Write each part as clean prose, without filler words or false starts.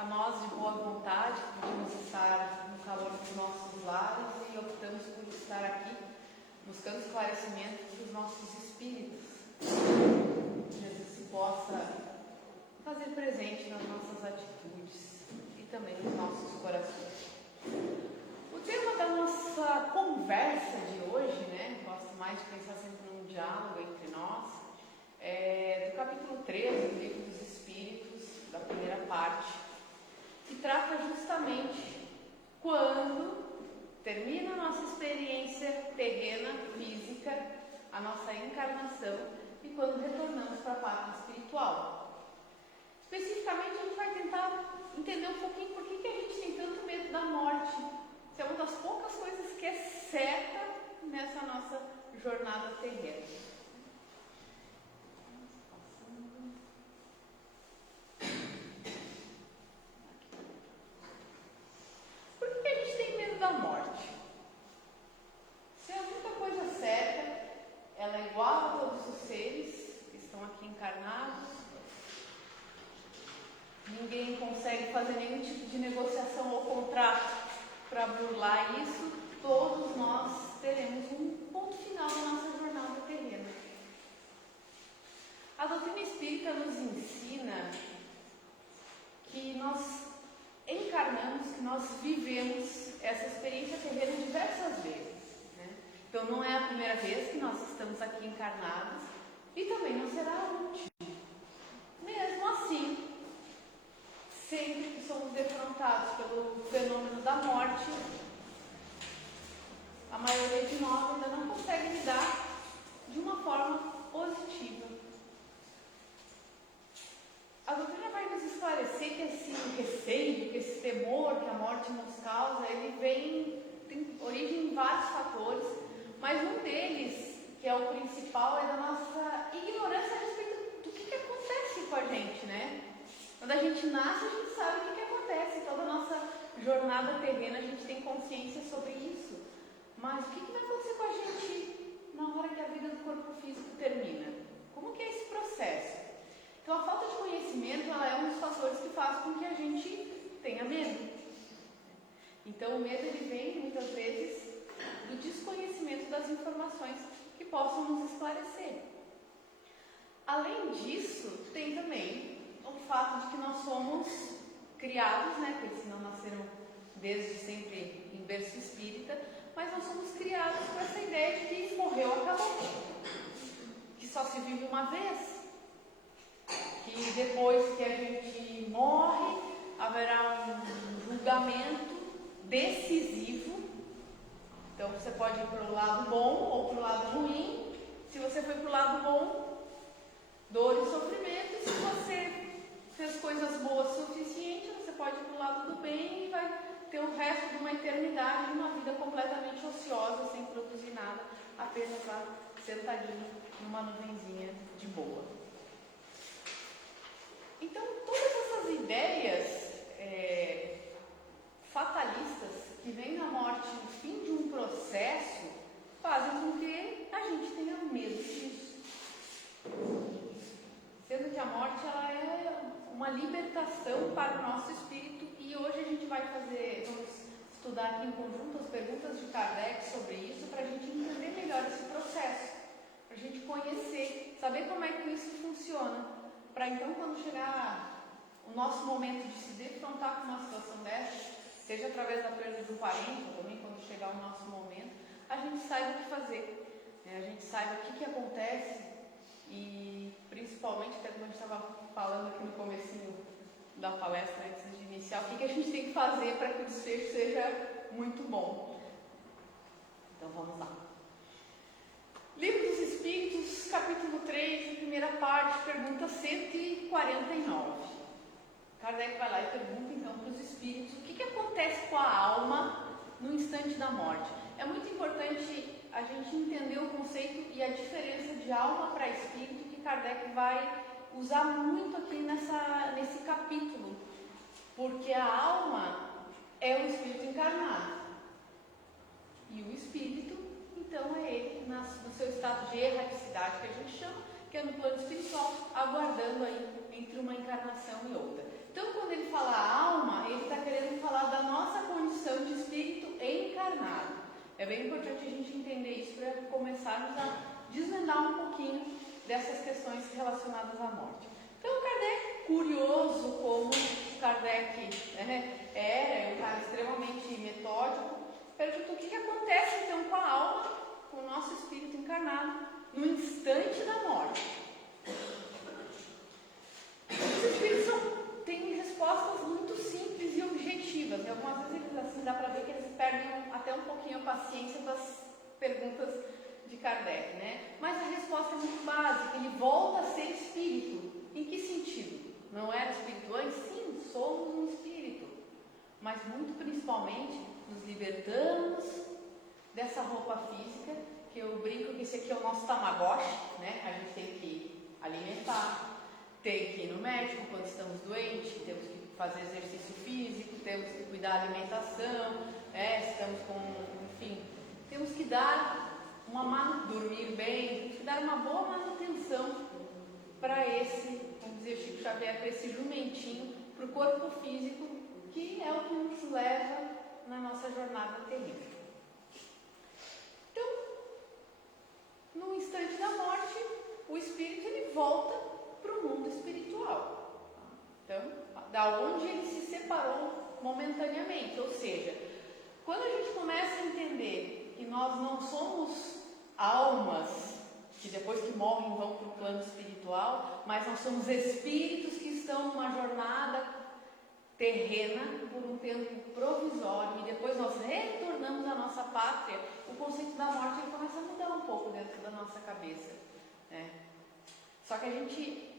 a nós de boa vontade, podemos estar no calor dos nossos lares e optamos por estar aqui buscando esclarecimento dos nossos espíritos. Jesus se possa fazer presente nas nossas atitudes e também nos nossos corações. O tema da nossa conversa de hoje, gosto mais de pensar sempre num diálogo entre nós, é do capítulo 13 do Livro dos Espíritos, da primeira parte, que trata justamente quando termina a nossa experiência terrena, física, a nossa encarnação, e quando retornamos para a pátria espiritual. Especificamente, a gente vai tentar entender um pouquinho por que a gente tem tanto medo da morte. Isso é uma das poucas coisas que é certa nessa nossa jornada terrena. Por que a gente tem medo da morte? Se é a única coisa certa, ela é igual a todos os seres que estão aqui encarnados. Ninguém consegue fazer nenhum tipo de negociação ou contrato para burlar isso. Todos nós teremos um ponto final da nossa jornada terrena. A doutrina espírita nos ensina que nós encarnamos, que nós vivemos essa experiência terrena diversas vezes. Então não é a primeira vez que nós estamos aqui encarnados e também não será a última. Mesmo assim, sempre que somos defrontados pelo fenômeno da morte, a maioria de nós ainda não consegue lidar de uma forma positiva. A doutrina vai nos esclarecer que esse receio, que esse temor que a morte nos causa, ele tem origem em vários fatores, mas um deles, que é o principal, é da nossa ignorância a respeito do que acontece com a gente, Quando a gente nasce, a gente sabe o que acontece. Toda a nossa jornada terrena, a gente tem consciência sobre isso. Mas o que vai acontecer com a gente na hora que a vida do corpo físico termina? Como que é esse processo? Então, a falta de conhecimento, ela é um dos fatores que faz com que a gente tenha medo. Então, o medo, ele vem, muitas vezes, do desconhecimento das informações que possam nos esclarecer. Além disso, tem também o fato de que nós somos criados, porque senão nasceram desde sempre em berço espírita, mas nós somos criados com essa ideia de que morreu, acabou, que só se vive uma vez, que depois que a gente morre haverá um julgamento decisivo. Então você pode ir para o lado bom ou para o lado ruim. Se você foi para o lado bom, dor e sofrimento. E se você fez coisas boas o suficiente, você pode ir para o lado do bem e vai ter o resto de uma eternidade, de uma vida completamente ociosa, sem produzir nada, apenas lá sentadinho numa nuvenzinha de boa. Então, todas essas ideias fatalistas que vêm na morte no fim de um processo fazem com que a gente tenha medo disso. Sendo que a morte, ela é uma libertação para o nosso espírito, e hoje a gente vamos estudar aqui em conjunto as perguntas de Kardec sobre isso, para a gente entender melhor esse processo, para a gente conhecer, saber como é que isso funciona, para então, quando chegar o nosso momento de se defrontar com uma situação dessa, seja através da perda de um parente, ou também quando chegar o nosso momento, a gente saiba o que fazer, a gente saiba o que acontece, e principalmente, até como a gente estava falando aqui no comecinho da palestra, antes de iniciar, o que a gente tem que fazer para que o desfecho seja muito bom. Então vamos lá. Livro dos Espíritos, capítulo 3, primeira parte, pergunta 149. Kardec vai lá e pergunta então para os espíritos o que acontece com a alma no instante da morte. É muito importante a gente entender o conceito e a diferença de alma para espírito, que Kardec vai usar muito aqui nesse capítulo, porque a alma é o espírito encarnado e o espírito, então, é ele no seu estado de erraticidade, que a gente chama, que é no plano espiritual, aguardando aí entre uma encarnação e outra. Então, quando ele fala alma, ele está querendo falar da nossa condição de espírito encarnado. É bem importante a gente entender isso para começarmos a desvendar um pouquinho dessas questões relacionadas à morte. Então, Kardec, curioso como Kardec era um cara extremamente metódico, pergunta o que acontece então com a alma, com o nosso espírito encarnado, no instante da morte. Os espíritos têm respostas muito simples e objetivas. E algumas vezes eles, assim, dá para ver que eles perdem até um pouquinho a paciência das perguntas de Kardec, né? Mas a resposta é muito básica, ele volta a ser espírito. Em que sentido? Não era espírito antes? Sim, somos um espírito. Mas muito principalmente nos libertamos dessa roupa física, que eu brinco que esse aqui é o nosso tamagotchi, né? A gente tem que alimentar, tem que ir no médico quando estamos doentes, temos que fazer exercício físico, temos que cuidar da alimentação, estamos enfim, temos que dar dormir bem, temos que dar uma boa manutenção para esse, vamos dizer, Chico Xavier, para esse jumentinho, para o corpo físico, que é o que nos leva na nossa jornada terrível. Então, no instante da morte, o espírito ele volta para o mundo espiritual. Então, da onde ele se separou momentaneamente. Ou seja, quando a gente começa a entender que nós não somos almas que depois que morrem vão para o plano espiritual, mas nós somos espíritos que estão numa jornada terrena por um tempo provisório e depois nós retornamos à nossa pátria, o conceito da morte ele começa a mudar um pouco dentro da nossa cabeça, né? Só que a gente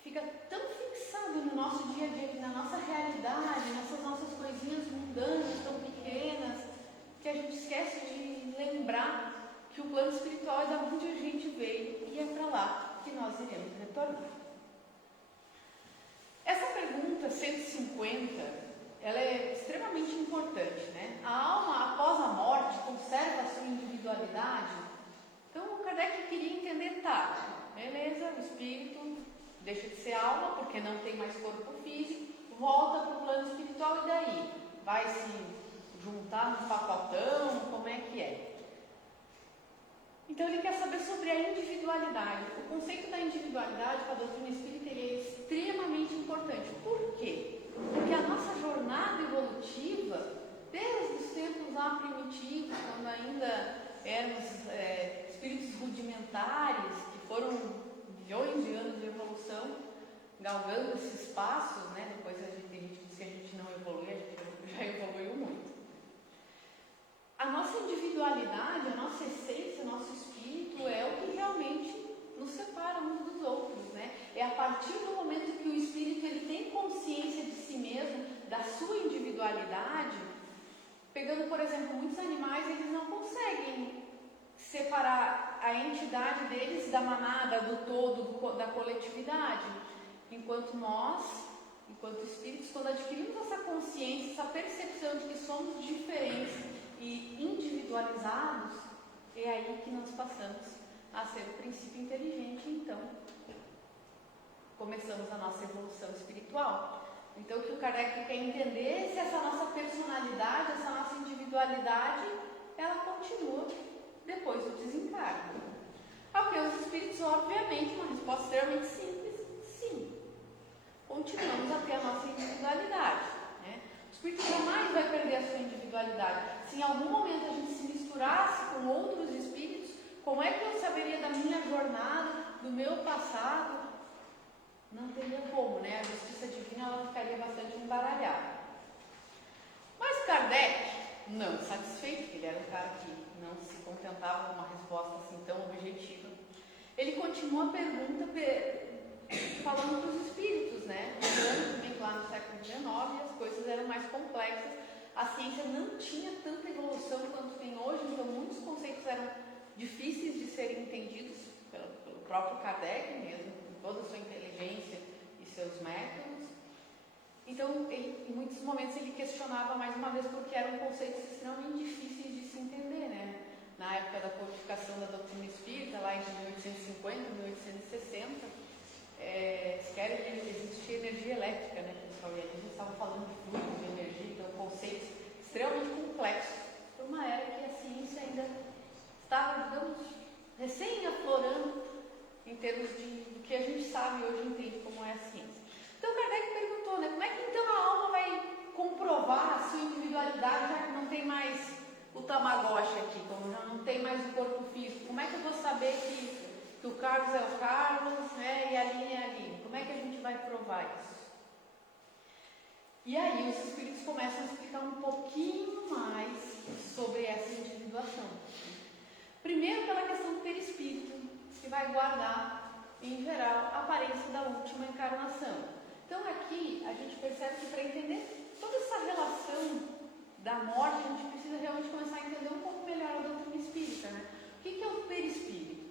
fica tão fixado no nosso dia a dia, na nossa realidade, nessas nossas coisinhas mundanas, tão pequenas, que a gente esquece de lembrar que o plano espiritual é da onde a gente veio e é para lá que nós iremos retornar. Essa pergunta 150, ela é extremamente importante, né? A alma após a morte conserva a sua individualidade? Então o Kardec queria entender, beleza, o espírito deixa de ser alma porque não tem mais corpo físico, volta para o plano espiritual e daí? Vai se juntar no pacotão? Como é que é? Então ele quer saber sobre a individualidade. O conceito da individualidade para a doutrina espírita ele é extremamente importante. Por quê? Porque a nossa jornada evolutiva, desde os tempos lá primitivos, quando ainda éramos espíritos rudimentares, que foram milhões de anos de evolução, galgando esses passos, né? Depois a gente diz que a gente não evolui, a gente já evoluiu muito. A nossa individualidade, a nossa essência, o nosso espírito é o que realmente nos separa uns dos outros, né? É a partir do momento que o espírito ele tem consciência de si mesmo, da sua individualidade, pegando, por exemplo, muitos animais, eles não conseguem separar a entidade deles da manada, do todo, da coletividade. Enquanto nós, enquanto espíritos, quando adquirimos essa consciência, essa percepção de que somos diferentes e individualizados, é aí que nós passamos a ser o princípio inteligente, então começamos a nossa evolução espiritual. Então o que o Kardec quer entender é se essa nossa personalidade, essa nossa individualidade, ela continua depois do desencarne. Ao que os espíritos, obviamente, uma resposta extremamente simples, sim. Continuamos a ter a nossa individualidade, né? O espírito jamais vai perder a sua individualidade. Se em algum momento a gente se misturasse com outros espíritos, como é que eu saberia da minha jornada, do meu passado? Não teria como, né? A justiça divina ela ficaria bastante embaralhada. Mas Kardec, não satisfeito, que ele era um cara que não se contentava com uma resposta assim tão objetiva, ele continua a pergunta falando para os espíritos, né? Lembrando também que lá no século XIX as coisas eram mais complexas, a ciência não tinha tanta evolução quanto tem hoje, então muitos conceitos eram difíceis de serem entendidos pelo próprio Kardec mesmo, com toda a sua inteligência e seus métodos. Então, em muitos momentos ele questionava mais uma vez porque eram conceitos extremamente difíceis de se entender, né? Na época da codificação da doutrina espírita, lá entre 1850 e 1860, sequer existia energia elétrica, né? Que os Marshall e a gente estavam falando de fluidos, de energia, então conceitos extremamente complexos, por uma era que a ciência ainda estava, digamos, recém-aflorando em termos do que a gente sabe hoje entende como é a ciência. Então Kardec perguntou, né, como é que então a alma vai comprovar a sua individualidade, já que não tem mais o Tamagotchi aqui, como já não tem mais o corpo físico? Como é que eu vou saber que o Carlos é o Carlos, né, e a Aline é a Aline? Como é que a gente vai provar isso? E aí os espíritos começam a explicar um pouquinho mais sobre essa individuação. Primeiro pela questão do perispírito, que vai guardar, em geral, a aparência da última encarnação. Então aqui a gente percebe que para entender toda essa relação da morte, a gente precisa realmente começar a entender um pouco melhor a doutrina espírita, né? O que é o perispírito?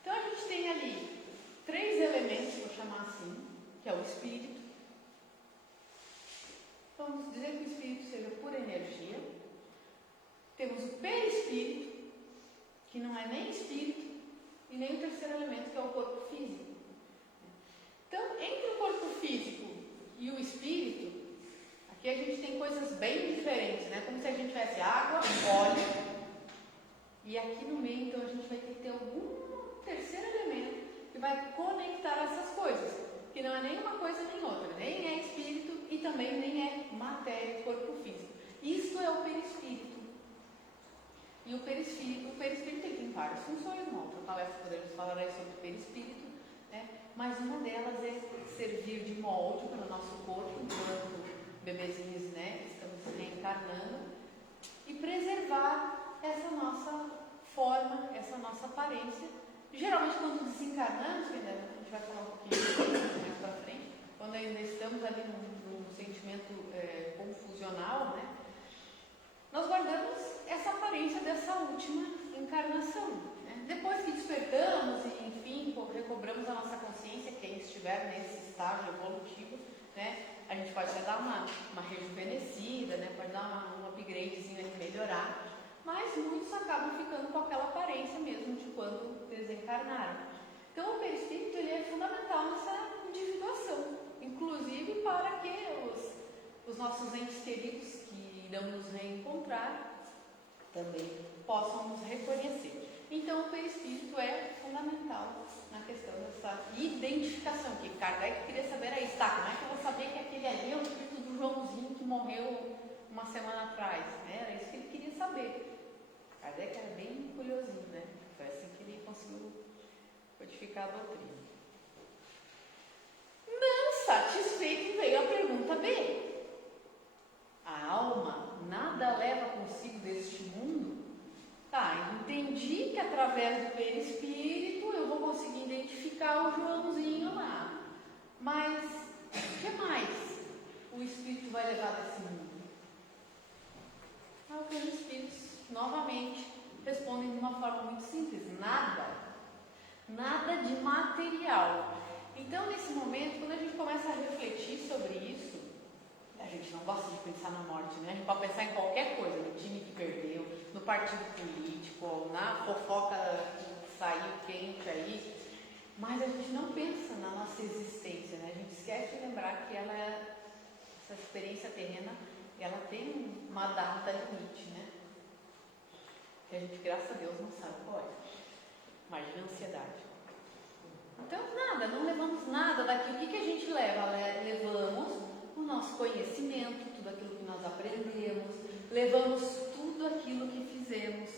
Então a gente tem ali 3 elementos, vou chamar assim, que é o espírito. Vamos dizer que o espírito seja pura energia. Temos o perispírito, que não é nem espírito, e nem o terceiro elemento, que é o corpo físico. Então, entre o corpo físico e o espírito, aqui a gente tem coisas bem diferentes, né? Como se a gente tivesse água, óleo, e aqui no meio, então, a gente vai ter que ter algum terceiro elemento que vai conectar essas coisas, que não é nem uma coisa nem outra, nem é espírito e também nem é matéria, corpo físico. Isto é o perispírito. E o perispírito tem várias funções, uma outra palestra poderemos falar aí sobre o perispírito, né? Mas uma delas é servir de molde para o nosso corpo, enquanto bebezinhos, né, estamos reencarnando, e preservar essa nossa forma, essa nossa aparência. Geralmente quando desencarnamos, a gente vai falar um pouquinho mais para frente, quando ainda estamos ali num sentimento confusional, né, nós guardamos essa aparência dessa última encarnação, né? Depois que despertamos e, enfim, recobramos a nossa consciência, quem estiver nesse estágio evolutivo, né, a gente pode até dar uma rejuvenescida, né, pode dar um upgradezinho ali, melhorar, mas muitos acabam ficando com aquela aparência mesmo de quando desencarnaram. Então o perispírito ele é fundamental nessa individuação, inclusive para que os nossos entes queridos que irão nos reencontrar também possam nos reconhecer. Então o perispírito é fundamental na questão dessa identificação, que Kardec queria saber aí, tá, como é que eu vou saber que aquele ali é o espírito do Joãozinho que morreu uma semana atrás, né? Era isso que ele queria saber. Kardec era bem curiosinho, né? Foi assim que ele conseguiu codificar a doutrina. Não satisfeito, veio a pergunta B. A alma nada leva consigo deste mundo? Tá, entendi que através do perispírito eu vou conseguir identificar o Joãozinho lá. Mas o que mais o espírito vai levar desse mundo? Os perispíritos, novamente, respondem de uma forma muito simples: nada. Nada de material. Então, nesse momento, quando a gente começa a refletir sobre isso, a gente não gosta de pensar na morte, né? A gente pode pensar em qualquer coisa, no time que perdeu, no partido político, ou na fofoca que saiu quente aí, mas a gente não pensa na nossa existência, né? A gente esquece de lembrar que essa experiência terrena, ela tem uma data limite, né? Que a gente, graças a Deus, não sabe qual é. Imagina a ansiedade. Então, nada, não levamos nada daqui. O que a gente leva? Levamos o nosso conhecimento, tudo aquilo que nós aprendemos, levamos tudo aquilo que fizemos.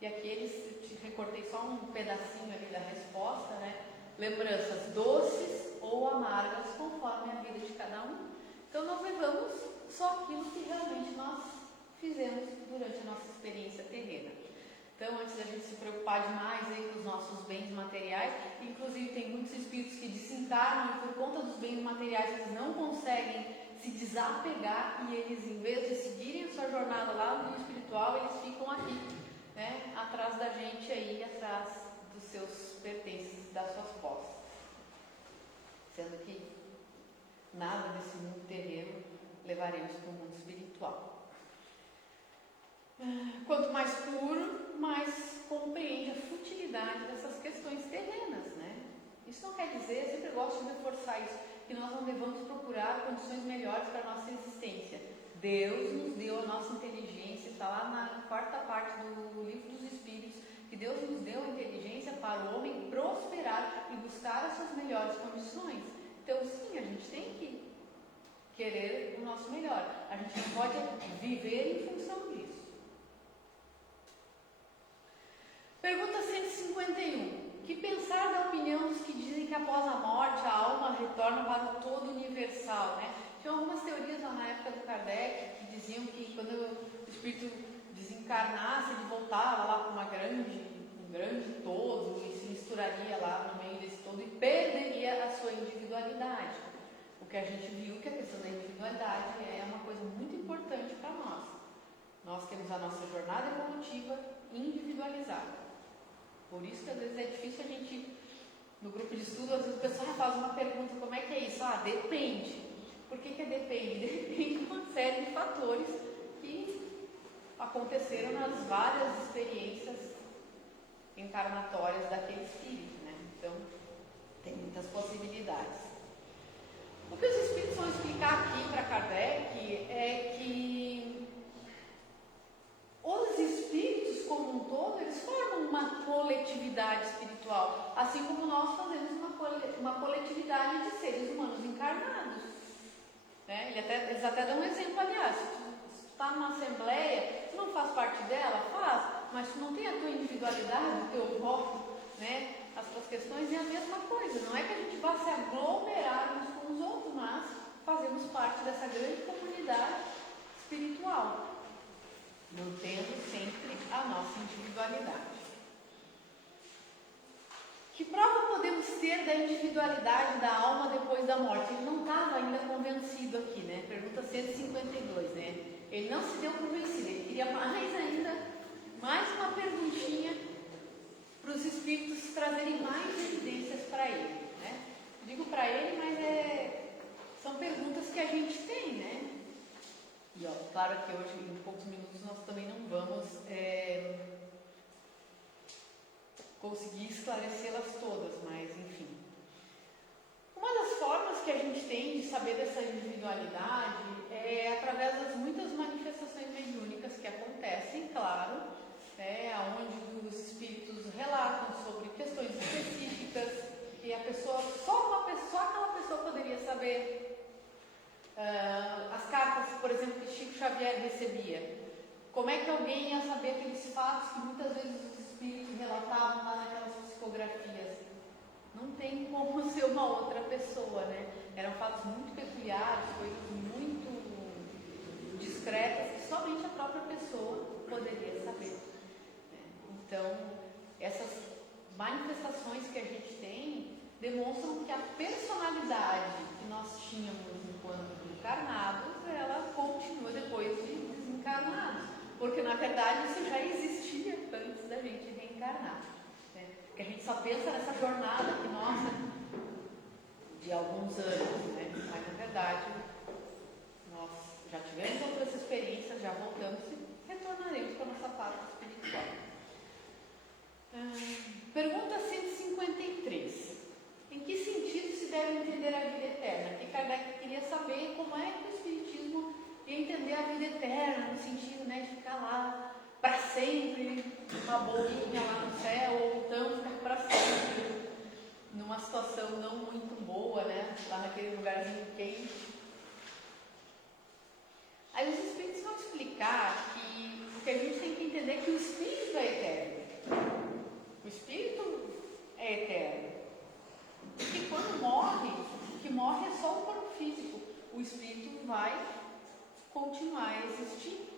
E aqui eles, recortei só um pedacinho ali da resposta, né? Lembranças doces ou amargas, conforme a vida de cada um. Então, nós levamos só aquilo que realmente nós fizemos durante a nossa experiência terrena. Então, antes da gente se preocupar demais aí com os nossos bens materiais, inclusive tem muitos espíritos que desencarnam e por conta dos bens materiais eles não conseguem se desapegar e eles, em vez de seguirem a sua jornada lá no espiritual, eles ficam aqui, né, atrás da gente aí, atrás dos seus pertences, das suas posses. Sendo que nada desse mundo terreno levaremos para o mundo espiritual. Quanto mais puro, mais compreende a futilidade dessas questões terrenas, né? Isso não quer dizer, eu sempre gosto de reforçar isso, que nós não devamos procurar condições melhores para a nossa existência. Deus nos deu a nossa inteligência, está lá na quarta parte do livro dos Espíritos, que Deus nos deu a inteligência para o homem prosperar e buscar as suas melhores condições. Então sim, a gente tem que querer o nosso melhor. A gente não pode viver em função disso. Pergunta 151. Que pensar da opinião dos que dizem que após a morte a alma retorna para o todo universal, né? Tinha algumas teorias lá na época do Kardec que diziam que quando o espírito desencarnasse, ele voltava lá para um grande todo e se misturaria lá no meio desse todo e perderia a sua individualidade. O que a gente viu que a questão da individualidade é uma coisa muito importante para nós. Nós temos a nossa jornada evolutiva individualizada. Por isso que às vezes é difícil a gente, no grupo de estudo, às vezes o pessoal faz uma pergunta, como é que é isso? Depende. Por que depende? Depende de uma série de fatores que aconteceram nas várias experiências encarnatórias daquele espírito, né? Então, tem muitas possibilidades. O que os espíritos vão explicar aqui para Kardec é que os espíritos como um todo, eles formam uma coletividade espiritual, assim como nós fazemos uma coletividade de seres humanos encarnados, né? Eles até dão um exemplo, aliás, se tu está numa assembleia, tu não faz parte dela? Faz, mas tu não tem a tua individualidade, o teu voto, né? As tuas questões, é a mesma coisa. Não é que a gente vá se aglomerar uns com os outros, mas fazemos parte dessa grande comunidade espiritual, mantendo sempre a nossa individualidade. Que prova podemos ter da individualidade da alma depois da morte? Ele não estava ainda convencido aqui, né? Pergunta 152, né? Ele não se deu por vencido, ele queria mais uma perguntinha para os espíritos trazerem mais evidências para ele, né? Digo para ele, mas são perguntas que a gente tem, né? E claro que hoje, em poucos minutos, nós também não vamos conseguir esclarecê-las todas, mas enfim. Uma das formas que a gente tem de saber dessa individualidade é através das muitas manifestações mediúnicas que acontecem, claro, onde os espíritos relatam sobre questões específicas que a pessoa, só aquela pessoa poderia saber. As cartas, por exemplo, que Chico Xavier recebia. Como é que alguém ia saber aqueles fatos que muitas vezes os espíritos relatavam lá naquelas psicografias? Não tem como ser uma outra pessoa, né? Eram fatos muito peculiares, coisas muito discretas que somente a própria pessoa poderia saber. Então, essas manifestações que a gente tem demonstram que a personalidade que nós tínhamos enquanto encarnados, ela continua depois de desencarnados, porque na verdade isso já existia antes da gente reencarnar, né? Porque a gente só pensa nessa jornada que nossa de alguns anos, né? Mas na verdade nós já tivemos outras experiências, já voltamos e retornaremos para a nossa parte espiritual. Pergunta 153. Em que sentido se deve entender a vida eterna? Que Kardec queria saber como é que o Espiritismo ia entender a vida eterna, no sentido, né, de ficar lá para sempre, uma bolinha lá no céu, ou então ficar para sempre numa situação não muito boa, né, lá naquele lugarzinho quente. Aí os Espíritos vão explicar que a gente tem que entender que o Espírito é eterno. O Espírito é eterno. Porque quando morre, o que morre é só o corpo físico. O Espírito vai continuar a existir.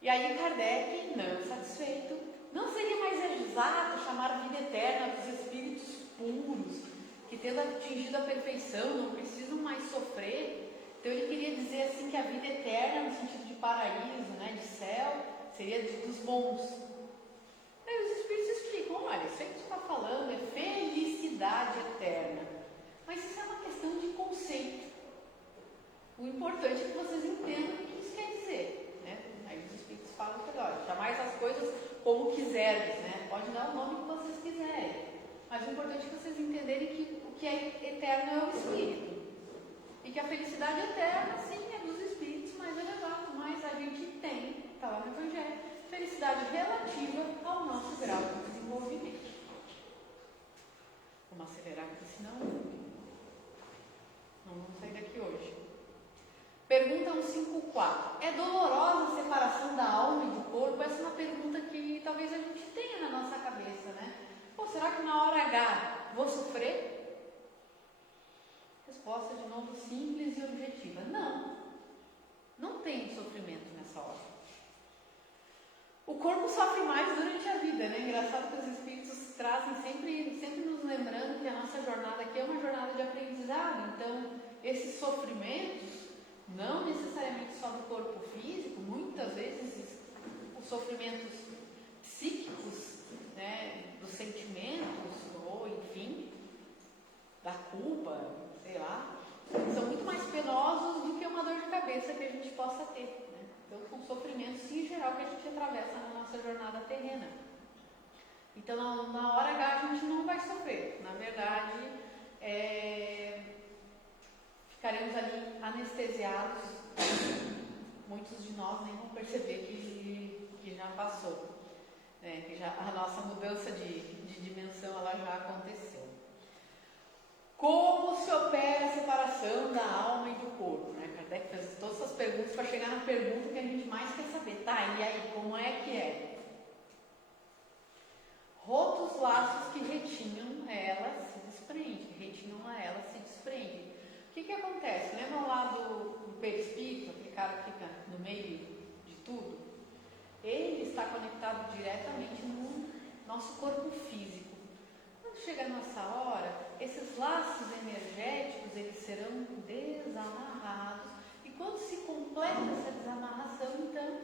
E aí Kardec, não satisfeito, não seria mais exato chamar a vida eterna dos espíritos puros, que tendo atingido a perfeição, não precisam mais sofrer? Então ele queria dizer assim que a vida eterna, no sentido de paraíso, né, de céu, seria dos bons. Aí os espíritos explicam, olha, isso aí que você está falando é felicidade eterna. Mas isso é uma questão de conceito. O importante é que vocês entendam o que isso quer dizer, né? Aí os espíritos falam que, olha, chamais as coisas como quiserdes, né? Pode dar o nome que vocês quiserem. Mas o importante é que vocês entenderem o que é eterno é o Espírito. E que a felicidade eterna, sim, é dos espíritos mais elevados, mas a gente tem, está lá no Evangelho, felicidade relativa ao nosso grau de desenvolvimento. Vamos acelerar aqui, senão não vamos sair daqui hoje. Pergunta 154. É dolorosa a separação da alma e do corpo? Essa é uma pergunta que talvez a gente tenha na nossa cabeça, né? Pô, será que na hora H vou sofrer? Resposta de novo simples e objetiva. Não. Não tem sofrimento nessa hora. O corpo sofre mais durante a vida, né? Engraçado que os espíritos trazem sempre nos lembrando que a nossa jornada aqui é uma jornada de aprendizado. Então, esses sofrimentos, não necessariamente só do corpo físico, muitas vezes os sofrimentos psíquicos, né? Dos sentimentos, ou enfim, da culpa, sei lá, são muito mais penosos do que uma dor de cabeça que a gente possa ter. Então, são sofrimentos, em geral, que a gente atravessa na nossa jornada terrena. Então, na hora H, a gente não vai sofrer. Na verdade, ficaremos ali anestesiados. Muitos de nós nem vão perceber que já passou. Né? Que já, a nossa mudança de dimensão ela já aconteceu. Como se opera a separação da alma e do corpo? Né? Kardec fez todas essas perguntas para chegar na pergunta que a gente mais quer saber. Tá, e aí, como é que é? Rotos laços que retinham ela se desprende. O que acontece? Lembra lá do perispírito, aquele cara que fica no meio de tudo? Ele está conectado diretamente no nosso corpo físico. Quando chega a nossa hora, esses laços energéticos eles serão desamarrados. E quando se completa essa desamarração, então,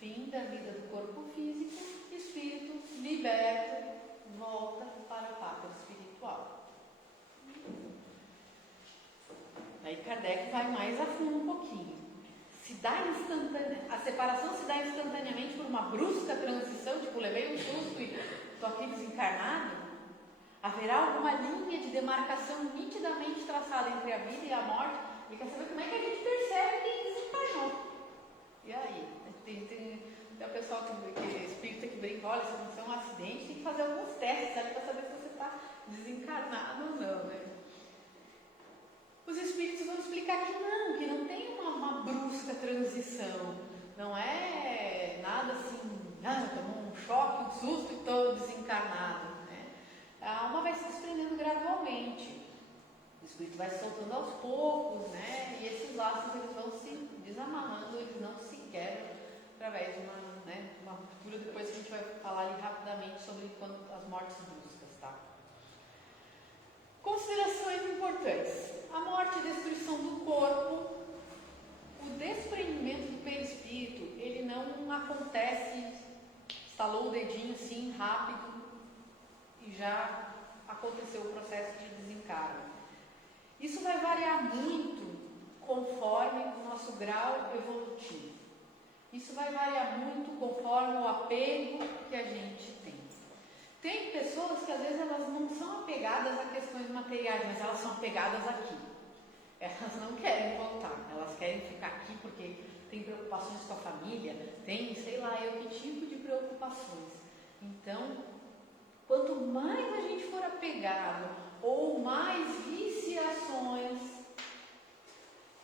fim da vida do corpo físico, espírito liberto, volta para a pátria espiritual. Aí Kardec vai mais a fundo um pouquinho. A separação se dá instantaneamente por uma brusca transição, tipo, levei um susto e estou aqui desencarnado? Haverá alguma linha de demarcação nitidamente traçada entre a vida e a morte? Ele quer saber como é que a gente percebe quem desencarnou. E aí? Tem o pessoal que é espírita que brinca, olha, se acontecer um acidente, tem que fazer alguns testes ali para saber se você está desencarnado ou não, né? Os espíritos vão explicar que não tem uma brusca transição. Não é nada assim, tomou um choque, um susto e estou desencarnado. Né? A alma vai se desprendendo gradualmente. O espírito vai se soltando aos poucos, né? E esses laços eles vão se desamarrando, eles não se quebram através de uma ruptura. Depois a gente vai falar ali rapidamente sobre as mortes bruscas, tá? Considerações importantes. A morte e destruição do corpo, o desprendimento do perispírito, ele não acontece, estalou o dedinho assim, rápido, e já aconteceu o processo de desencargo. Isso vai variar muito conforme o nosso grau evolutivo. Isso vai variar muito conforme o apego que a gente tem. Tem pessoas que às vezes elas não são apegadas a questões materiais, mas elas são apegadas aqui. Elas não querem voltar, elas querem ficar aqui porque tem preocupações com a família, tem, sei lá, que tipo de preocupações. Então, quanto mais a gente for apegado ou mais viciações,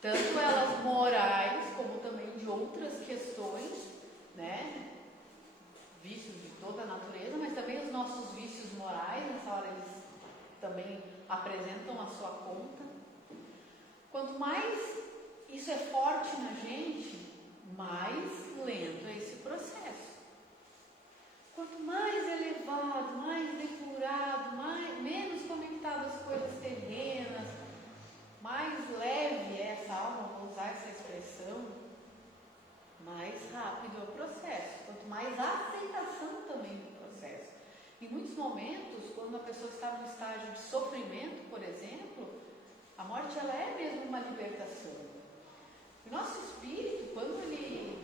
tanto elas morais como também de outras questões, né? Vícios de toda a natureza, mas também os nossos vícios morais, nessa hora eles também apresentam a sua conta. Quanto mais isso é forte na gente, mais lento é esse processo. Quanto mais elevado, mais depurado, menos conectado às coisas terrenas, mais leve é essa alma, vou usar essa expressão, mais rápido é o processo. Quanto mais aceitação também do processo. Em muitos momentos, quando a pessoa está no estágio de sofrimento, por exemplo, a morte ela é mesmo uma libertação. O nosso espírito, quando ele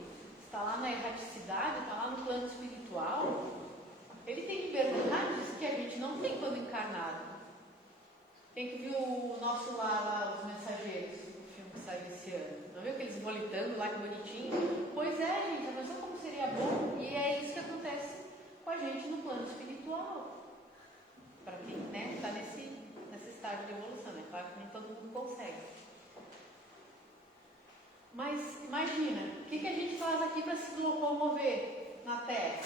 está lá na erraticidade, está lá no plano espiritual, ele tem liberdades que a gente não tem quando encarnado. Quem que viu o Nosso Lar lá, Os Mensageiros, o filme que saiu esse ano? Não viu aqueles bolitando lá, que bonitinho? Pois é, gente, a pessoa como seria bom, e é isso que acontece com a gente no plano espiritual. Para quem está nesse estágio de evolução, né? Claro que nem todo mundo consegue. Mas imagina, o que a gente faz aqui para se locomover na Terra?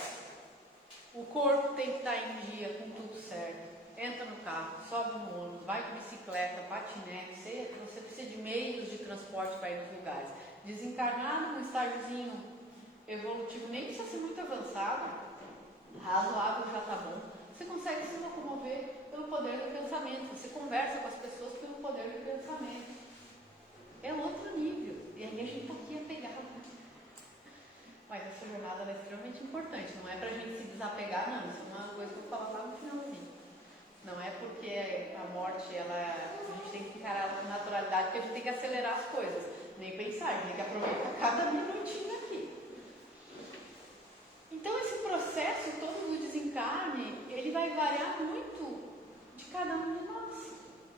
O corpo tem que estar em dia com tudo certo. Entra no carro, sobe no ônibus, vai com bicicleta, patinete, você precisa de meios de transporte para ir nos lugares. Desencarnar num estágiozinho evolutivo, nem precisa ser muito avançado, razoável já está bom. Você consegue se locomover pelo poder do pensamento, você conversa com as pessoas pelo poder do pensamento. É outro nível, e aí a gente está aqui apegado. Mas essa jornada é extremamente importante, não é para a gente se desapegar, não. Isso é uma coisa que eu vou falar lá no finalzinho. Não é porque a morte, a gente tem que encarar ela com naturalidade, que a gente tem que acelerar as coisas. Nem pensar, a gente tem que aproveitar cada minutinho aqui. Então esse processo todo do desencarne, ele vai variar muito de cada um de nós.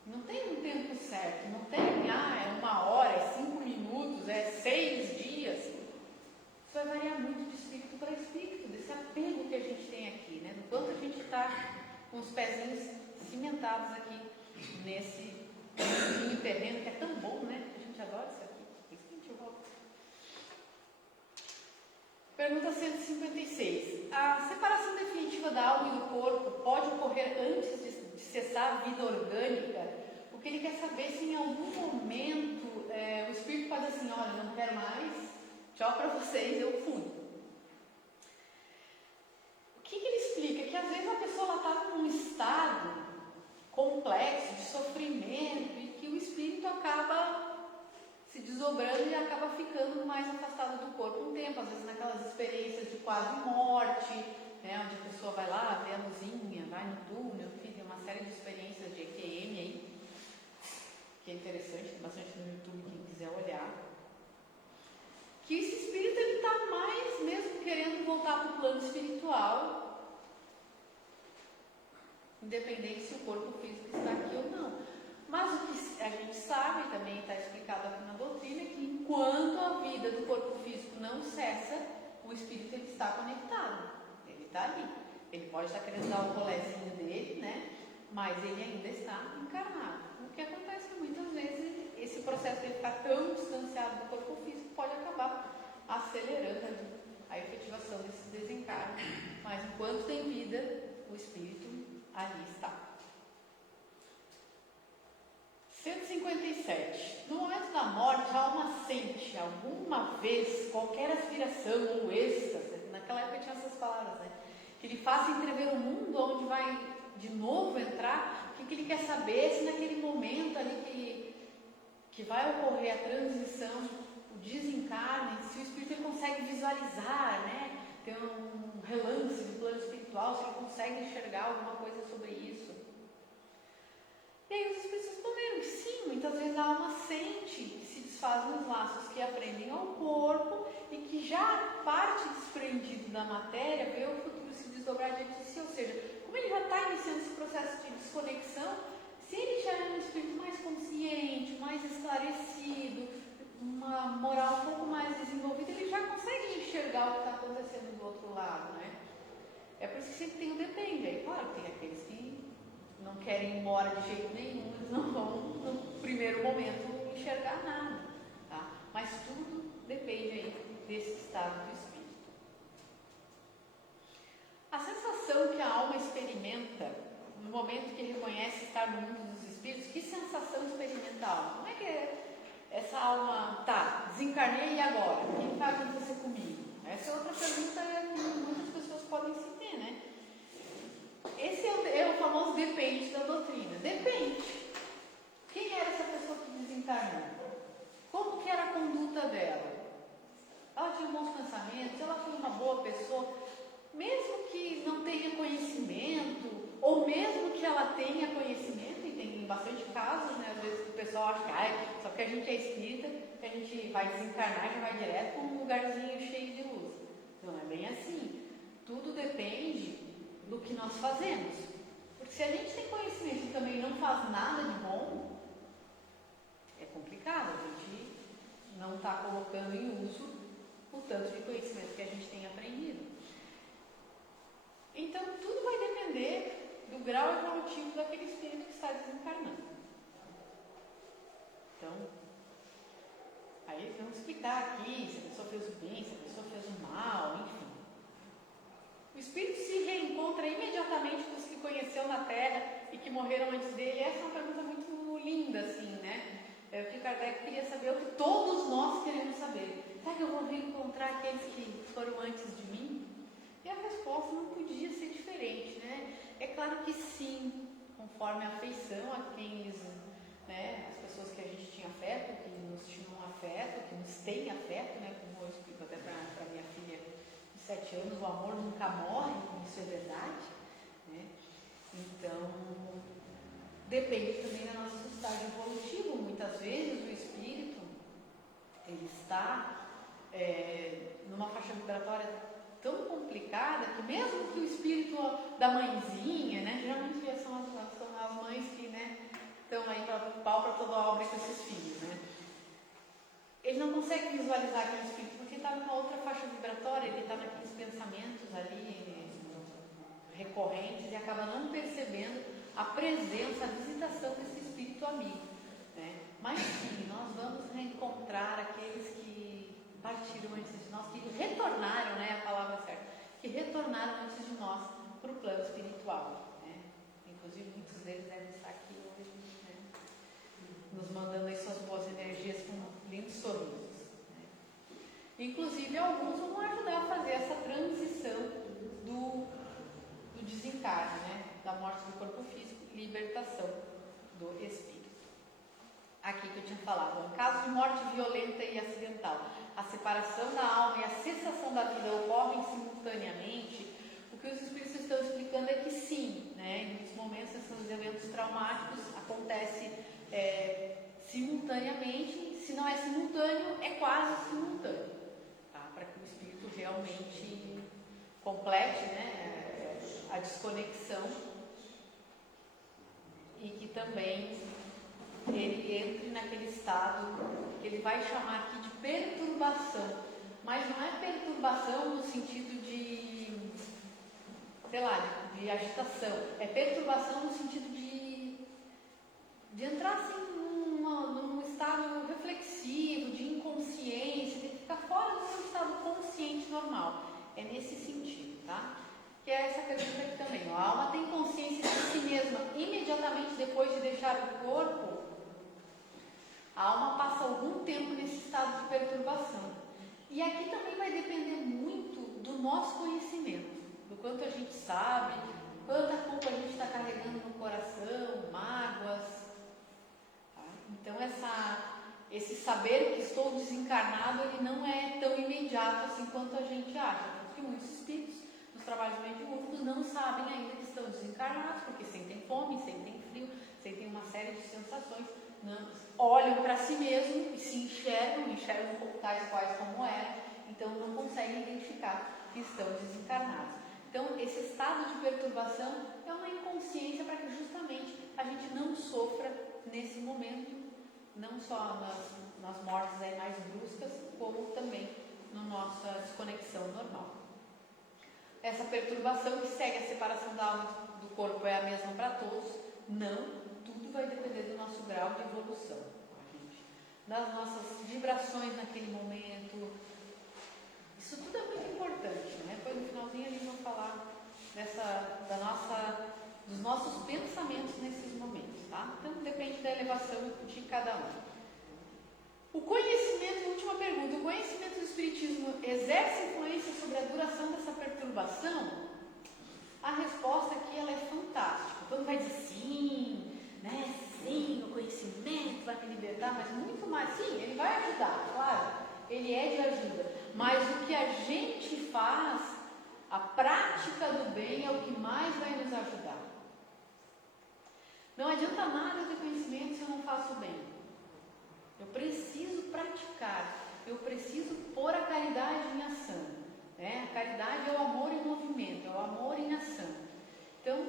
Não tem um tempo certo, não tem, é 1 hora, é 5 minutos, é 6 dias. Isso vai variar muito de espírito para espírito, desse apego que a gente tem aqui, né? Do quanto a gente está com os pezinhos cimentados aqui nesse terreno que é tão bom, né? A gente adora isso aqui. Por isso que a gente volta. Pergunta 156. A separação definitiva da alma e do corpo pode ocorrer antes de cessar a vida orgânica? Porque ele quer saber se em algum momento o espírito pode dizer assim, olha, não quero mais, tchau para vocês, eu fui. O que ele explica? Que às vezes a pessoa está num estado complexo de sofrimento e que o espírito acaba se desdobrando e acaba ficando mais afastado do corpo um tempo, às vezes naquelas experiências de quase morte, né, onde a pessoa vai lá, vê a luzinha, vai no túnel, enfim, tem uma série de experiências de EQM aí, que é interessante, tem bastante no YouTube, quem quiser olhar. Que esse espírito ele está mais mesmo querendo voltar para o plano espiritual, independente se o corpo físico está aqui ou não. Mas o que a gente sabe, também está explicado aqui na doutrina, é que enquanto a vida do corpo físico não cessa, o espírito ele está conectado, ele está ali. Ele pode estar querendo dar o colezinho dele, né? Mas ele ainda está encarnado. O que acontece é que muitas vezes esse processo de ficar tão distanciado do corpo físico pode acabar acelerando a efetivação desse desencarne. Mas enquanto tem vida, o espírito ali está. 157. No momento da morte, a alma sente alguma vez qualquer aspiração ou êxtase, naquela época tinha essas palavras, né? Que lhe faça entrever o mundo onde vai de novo entrar. O que ele quer saber? Se naquele momento ali que vai ocorrer a transição, o desencarne, se o espírito ele consegue visualizar, né? Ter um relance do plano espiritual, se ele consegue enxergar alguma coisa sobre isso. E aí os espíritos responderam que sim, muitas vezes a alma sente que se desfazem os laços que aprendem ao corpo e que já parte desprendido da matéria, vê o futuro se desdobrar diante de si. Ou seja, como ele já está iniciando esse processo de desconexão, se ele já é um espírito mais consciente, mais esclarecido, uma moral um pouco mais desenvolvida, ele já consegue enxergar o que está acontecendo do outro lado, né? É por isso que sempre tem o depende. Aí, claro, tem aqueles que não querem ir embora de jeito nenhum, eles não vão, no primeiro momento, enxergar nada, tá? Mas tudo depende aí desse estado do espírito. A sensação que a alma experimenta no momento que reconhece estar no mundo dos espíritos, que sensação experimenta a alma? Como é que essa alma, tá, desencarnei e agora? O que vai acontecer comigo? Essa é outra pergunta que muitas pessoas podem se ter, né? Esse é o famoso depende da doutrina. Depende. Quem era essa pessoa que desencarnou? Como que era a conduta dela? Ela tinha bons pensamentos? Ela foi uma boa pessoa? Mesmo que não tenha conhecimento, ou mesmo que ela tenha conhecimento, e tem bastante casos, né? Às vezes o pessoal acha que só porque a gente é espírita, que a gente vai desencarnar e já vai direto para um lugarzinho cheio de luz. Não é bem assim. Tudo depende do que nós fazemos. se a gente tem conhecimento e também não faz nada de bom, é complicado, a gente não está colocando em uso o tanto de conhecimento que a gente tem aprendido. Então, tudo vai depender do grau evolutivo daquele espírito que está desencarnando. Então, aí vamos explicar aqui se a pessoa fez o bem, se a pessoa fez o mal, enfim. O espírito se reencontra imediatamente com os que conheceu na Terra e que morreram antes dele. Essa é uma pergunta muito linda, assim, né? É o que Kardec queria saber, o que todos nós queremos saber. Será que eu vou reencontrar aqueles que foram antes de mim? E a resposta não podia ser diferente, né? É claro que sim, conforme a afeição a quem eles, né, as pessoas que a gente tinha afeto, que nos tinham afeto, que nos têm afeto, né? Como eu explico até para minha filha de 7 anos, o amor nunca morre, isso é verdade, né? Então, depende também da nossa estágio evolutivo. Muitas vezes o espírito, ele está numa faixa vibratória tão complicada que mesmo que o espírito da mãezinha, né, geralmente são as mães que, né, estão aí para pau para toda obra com esses filhos, né, ele não consegue visualizar aquele espírito porque está numa outra faixa vibratória, ele está naqueles pensamentos ali recorrentes e acaba não percebendo a presença, a visitação desse espírito amigo, né? Mas sim, nós vamos reencontrar aqueles que partiram antes de nós, que retornaram, né, a palavra certa, que retornaram antes de nós para o plano espiritual, né? Inclusive muitos deles devem estar aqui hoje, né, nos mandando aí suas boas energias com lindos sorrisos, né? Inclusive alguns vão ajudar a fazer essa transição do desencarne, né, da morte do corpo físico, libertação do espírito. Aqui que eu tinha falado, em caso de morte violenta e acidental, a separação da alma e a cessação da vida ocorrem simultaneamente. O que os espíritos estão explicando é que sim, né, em muitos momentos esses eventos traumáticos acontecem simultaneamente. Se não é simultâneo, é quase simultâneo, tá? Para que o espírito realmente complete, né, a desconexão e que também ele entre naquele estado que ele vai chamar aqui de perturbação, mas não é perturbação no sentido de, sei lá, de agitação, é perturbação no sentido de entrar assim num estado reflexivo, de inconsciência, de ficar fora do seu estado consciente normal, é nesse sentido, tá? Que é essa pergunta aqui também. A alma tem consciência de si mesma imediatamente depois de deixar o corpo? A alma passa algum tempo nesse estado de perturbação. E aqui também vai depender muito do nosso conhecimento, do quanto a gente sabe, quanta culpa a gente está carregando no coração, mágoas. Tá? Então esse saber que estou desencarnado, ele não é tão imediato assim quanto a gente acha. Porque muitos espíritos nos trabalhos mediúnicos não sabem ainda que estão desencarnados, porque sentem fome, sentem frio, sentem uma série de sensações, não, olham para si mesmo e se enxergam como tais quais como eram, então não conseguem identificar que estão desencarnados. Então esse estado de perturbação é uma inconsciência para que justamente a gente não sofra nesse momento, não só nas mortes aí mais bruscas, como também na nossa desconexão normal. Essa perturbação que segue a separação da alma do corpo é a mesma para todos? Não, tudo vai depender do nosso grau de evolução, gente, das nossas vibrações naquele momento. Isso tudo é muito importante, né? Depois no finalzinho eles vão falar dos nossos pensamentos nesses momentos, tá? Então depende da elevação de cada um. O conhecimento, última pergunta, o conhecimento do Espiritismo exerce influência sobre a duração dessa perturbação? A resposta aqui ela é fantástica. Quando vai dizer sim, né? Sim, o conhecimento vai me libertar, mas muito mais. Sim, ele vai ajudar, claro, ele é de ajuda. Mas o que a gente faz, a prática do bem é o que mais vai nos ajudar. Não adianta nada eu ter conhecimento se eu não faço bem. Eu preciso praticar, eu preciso pôr a caridade em ação, né? A caridade é o amor em movimento, é o amor em ação. Então,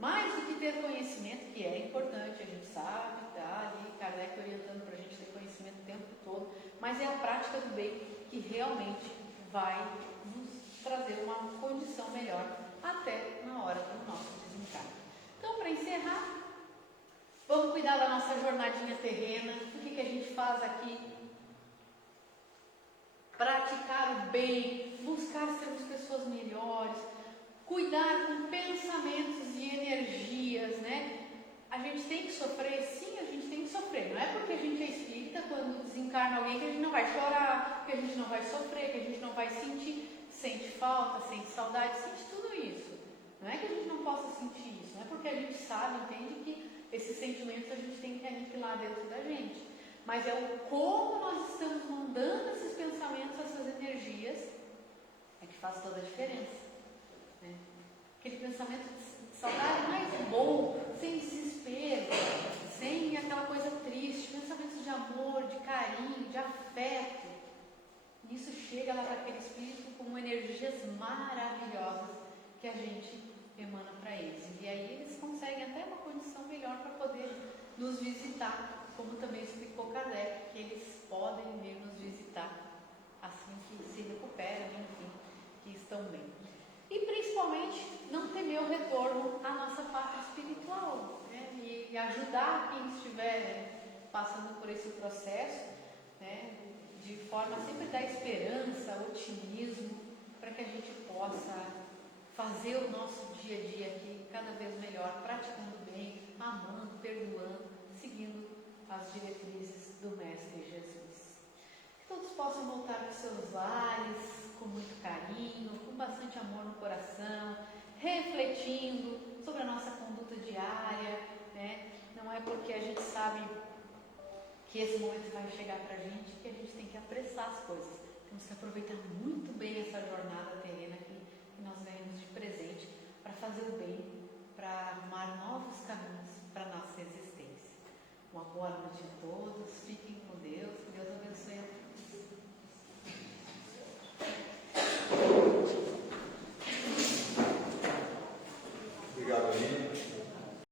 mais do que ter conhecimento, que é importante, a gente sabe, tá ali Kardec orientando para a gente ter conhecimento o tempo todo, mas é a prática do bem que realmente vai nos trazer uma condição melhor até na hora do nosso desencarne. Então, para encerrar, vamos cuidar da nossa jornadinha terrena. O que a gente faz aqui? Praticar o bem, buscar sermos pessoas melhores, cuidar com pensamentos e energias, né? A gente tem que sofrer? Sim, a gente tem que sofrer. Não é porque a gente é espírita, quando desencarna alguém, que a gente não vai chorar, que a gente não vai sofrer, que a gente não vai sentir, sente falta, sente saudade, sente tudo isso. Não é que a gente não possa sentir isso, não é porque a gente sabe, entende que esses sentimentos a gente tem que aniquilar dentro da gente. Mas é o como nós estamos mandando esses pensamentos, essas energias, é que faz toda a diferença. Né? Aquele pensamento de saudade mais bom, sem desespero, sem aquela coisa triste, pensamentos de amor, de carinho, de afeto. Isso chega lá para aquele espírito como energias maravilhosas que a gente emana para eles. E aí eles conseguem até uma condição melhor para poder nos visitar, como também explicou Kardec, que eles podem vir nos visitar assim que se recuperam, enfim, que estão bem. E principalmente não temer o retorno à nossa parte espiritual, né? E ajudar quem estiver passando por esse processo, né? De forma a sempre dar esperança, otimismo, para que a gente possa fazer o nosso dia a dia aqui cada vez melhor, praticando bem, amando, perdoando, seguindo as diretrizes do Mestre Jesus. Que todos possam voltar para os seus lares com muito carinho, com bastante amor no coração, refletindo sobre a nossa conduta diária, né? Não é porque a gente sabe que esse momento vai chegar para a gente que a gente tem que apressar as coisas. Temos que aproveitar muito bem essa jornada terrena que nós ganhamos de presente para fazer o bem, para arrumar novos caminhos para a nossa existência. Uma boa noite a todos, fiquem com Deus, que Deus abençoe a todos.